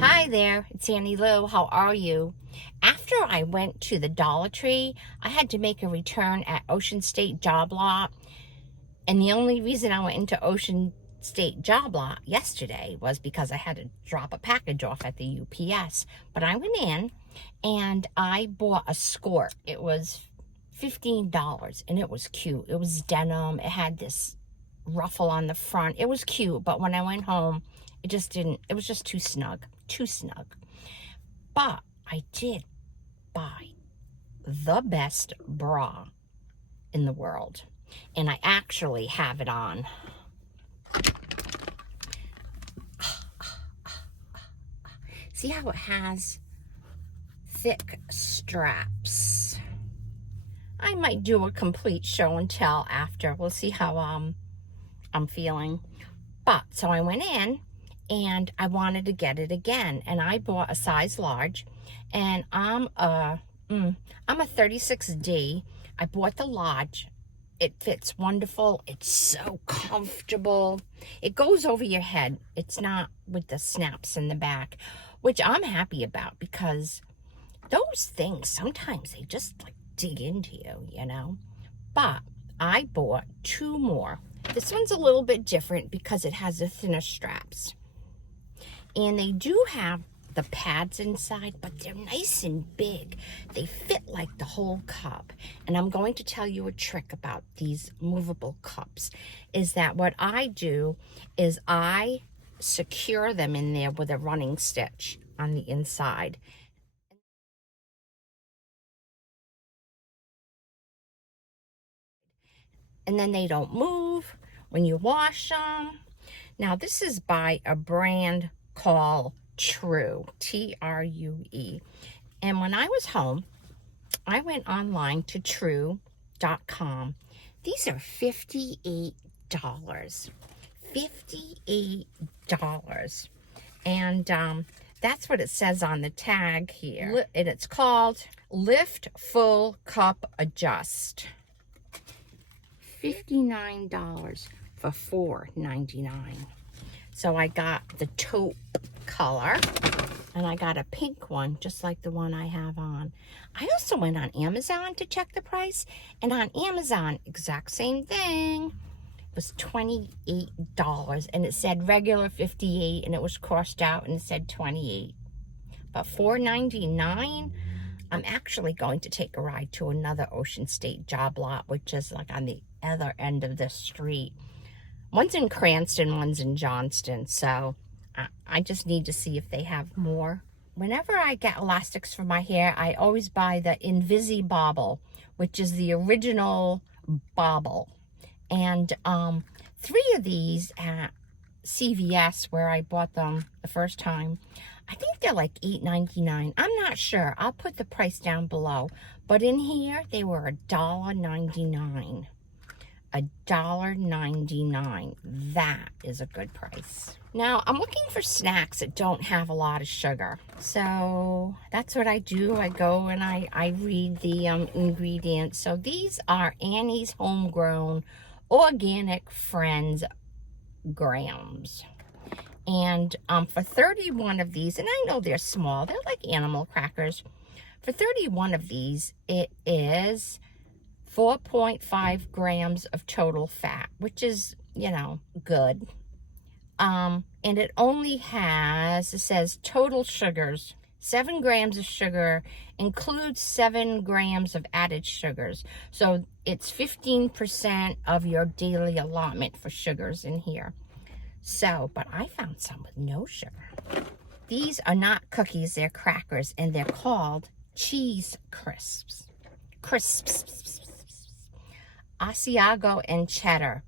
Hi there, it's Annie Lou. How are you? After I went to the Dollar Tree, I had to make a return at Ocean State Job Lot. And the only reason I went into Ocean State Job Lot yesterday was because I had to drop a package off at the UPS. But I went in and I bought a skirt. It was $15 and it was cute. It was denim. It had this ruffle on the front. It was cute, but when I went home, it was just too snug. But I did buy the best bra in the world. And I actually have it on. See how it has thick straps? I might do a complete show and tell after. We'll see how I'm feeling. But so I went in and I wanted to get it again, and I bought a size large, and I'm a 36D. I bought the large. It fits wonderful. It's so comfortable. It goes over your head. It's not with the snaps in the back, which I'm happy about, because those things, sometimes they just like dig into you, you know. But I bought two more. This one's a little bit different because it has the thinner straps. And they do have the pads inside, but they're nice and big. They fit like the whole cup. And I'm going to tell you a trick about these movable cups, is that what I do is I secure them in there with a running stitch on the inside. And then they don't move when you wash them. Now, this is by a brand called True, True. And when I was home, I went online to true.com. These are $58. $58. And that's what it says on the tag here. And it's called Lift Full Cup Adjust. $59 for $4.99. So I got the taupe color, and I got a pink one just like the one I have on. I also went on Amazon to check the price, and on Amazon, exact same thing. It was $28, and it said regular $58, and it was crossed out and it said $28. But $4.99, I'm actually going to take a ride to another Ocean State Job Lot, which is like on the other end of the street. One's in Cranston, one's in Johnston, so I just need to see if they have more. Whenever I get elastics for my hair, I always buy the Invisi Bobble, which is the original bobble. And 3 of these at CVS, where I bought them the first time, I think they're like $8.99. I'm not sure. I'll put the price down below. But in here, they were $1.99. $1.99. That is a good price. Now, I'm looking for snacks that don't have a lot of sugar. So that's what I do. I go and I read the ingredients. So these are Annie's Homegrown Organic Friends grams. And for 31 of these, and I know they're small, they're like animal crackers. For 31 of these, it is 4.5 grams of total fat, which is, you know, good. And it only has, it says total sugars, 7 grams of sugar, includes 7 grams of added sugars. So it's 15% of your daily allotment for sugars in here. So, but I found some with no sugar. These are not cookies, they're crackers, and they're called cheese crisps. Asiago and cheddar.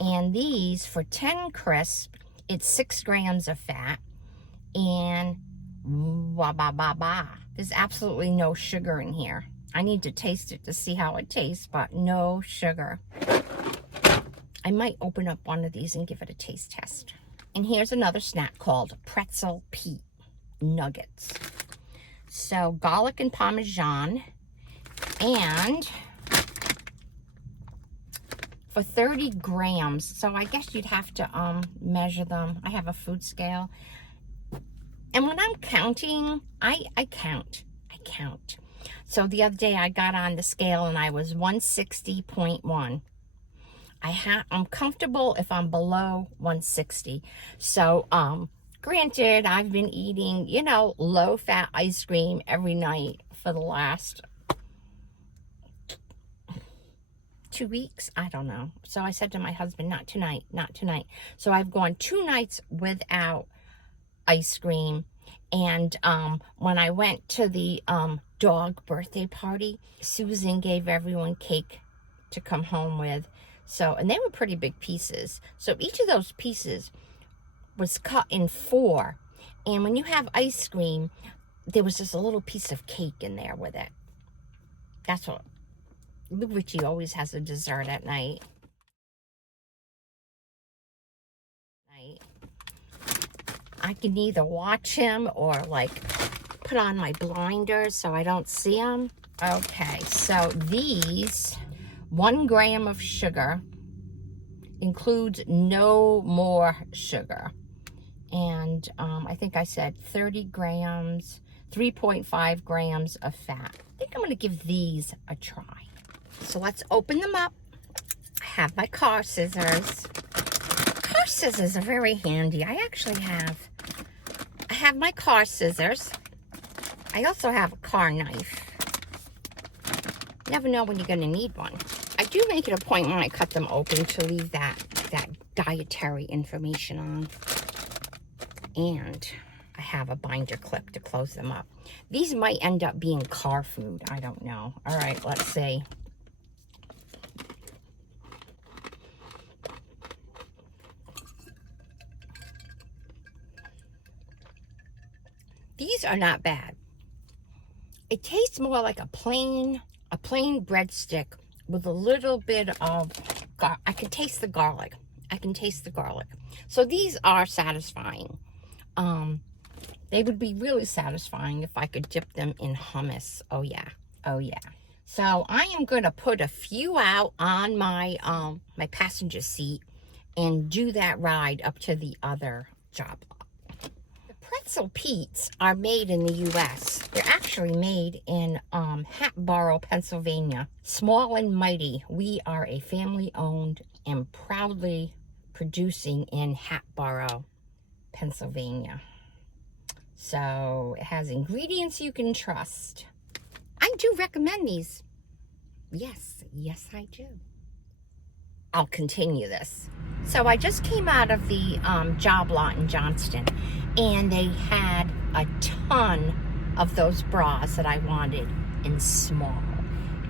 And these, for 10 crisp, it's 6 grams of fat. And there's absolutely no sugar in here. I need to taste it to see how it tastes, but no sugar. I might open up one of these and give it a taste test. And here's another snack called Pretzel Pea Nuggets. So garlic and Parmesan and for 30 grams. So I guess you'd have to measure them. I have a food scale. And when I'm counting, I count. So the other day I got on the scale and I was 160.1. I'm comfortable if I'm below 160. So, granted, I've been eating, you know, low-fat ice cream every night for the last 2 weeks. I don't know. So I said to my husband, not tonight, not tonight. So I've gone 2 nights without ice cream. And when I went to the dog birthday party, Susan gave everyone cake to come home with. So, and they were pretty big pieces. So each of those pieces was cut in 4. And when you have ice cream, there was just a little piece of cake in there with it. That's what Ricci always has a dessert at night. I can either watch him or like put on my blinders so I don't see him. Okay, so these 1 gram of sugar includes no more sugar. And I think I said 30 grams, 3.5 grams of fat. I think I'm going to give these a try. So let's open them up. I have my car scissors. Car scissors are very handy. I have my car scissors. I also have a car knife. Never know when you're going to need one. I do make it a point when I cut them open to leave that dietary information on. And I have a binder clip to close them up. These might end up being car food. I don't know. All right, let's see. These are not bad. It tastes more like a plain breadstick with a little bit of, I can taste the garlic. So these are satisfying. They would be really satisfying if I could dip them in hummus. Oh yeah. So I am going to put a few out on my my passenger seat and do that ride up to the other job lot. The pretzel Pete's are made in the U.S. They're actually made in Hatboro, Pennsylvania. Small and mighty. We are a family-owned and proudly producing in Hatboro, Pennsylvania. So it has ingredients you can trust. I do recommend these. Yes, I do. I'll continue this. So I just came out of the job lot in Johnston, and they had a ton of those bras that I wanted in small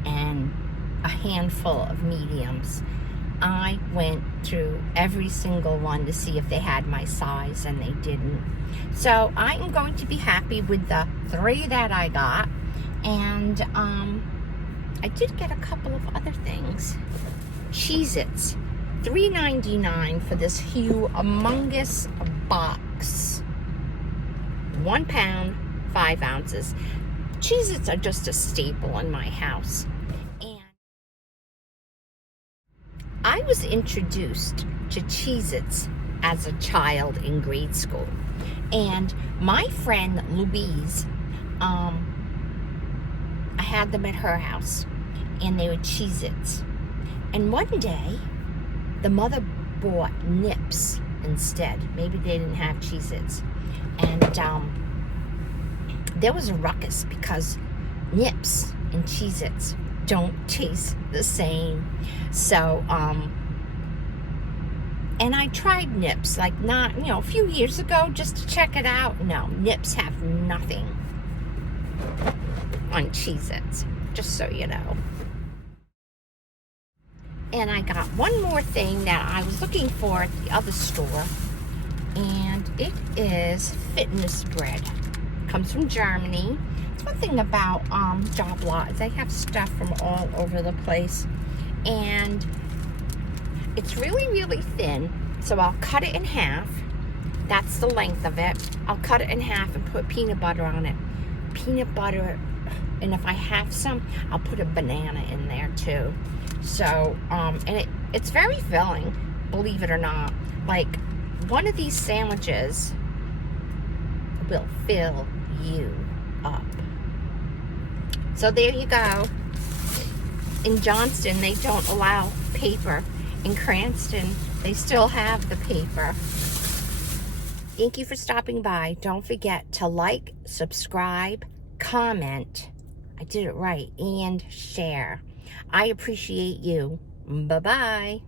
and a handful of mediums. I went through every single one to see if they had my size, and they didn't. So I am going to be happy with the 3 that I got. And I did get a couple of other things. Cheeze-Its, $3.99 for this humongous box. 1 pound, 5 ounces. Cheeze-Its are just a staple in my house. I was introduced to Cheeze-Its as a child in grade school. And my friend Louise, I had them at her house, and they were Cheeze-Its. And one day, the mother bought Nips instead. Maybe they didn't have Cheeze-Its. And there was a ruckus because Nips and Cheeze-Its don't taste the same. So and I tried Nips like a few years ago just to check it out. No, Nips have nothing on Cheeze-Its, just so you know. And I got one more thing that I was looking for at the other store, and it is fitness bread. Comes from Germany. One thing about job lot, they have stuff from all over the place, and it's really thin. So I'll cut it in half. That's the length of it. I'll cut it in half and put peanut butter on it. Peanut butter And if I have some, I'll put a banana in there too. So, and it's very filling, believe it or not. Like, one of these sandwiches will fill you up. So there you go. In Johnston, they don't allow paper. In Cranston, they still have the paper. Thank you for stopping by. Don't forget to like, subscribe, comment. I did it right. And share. I appreciate you. Bye-bye.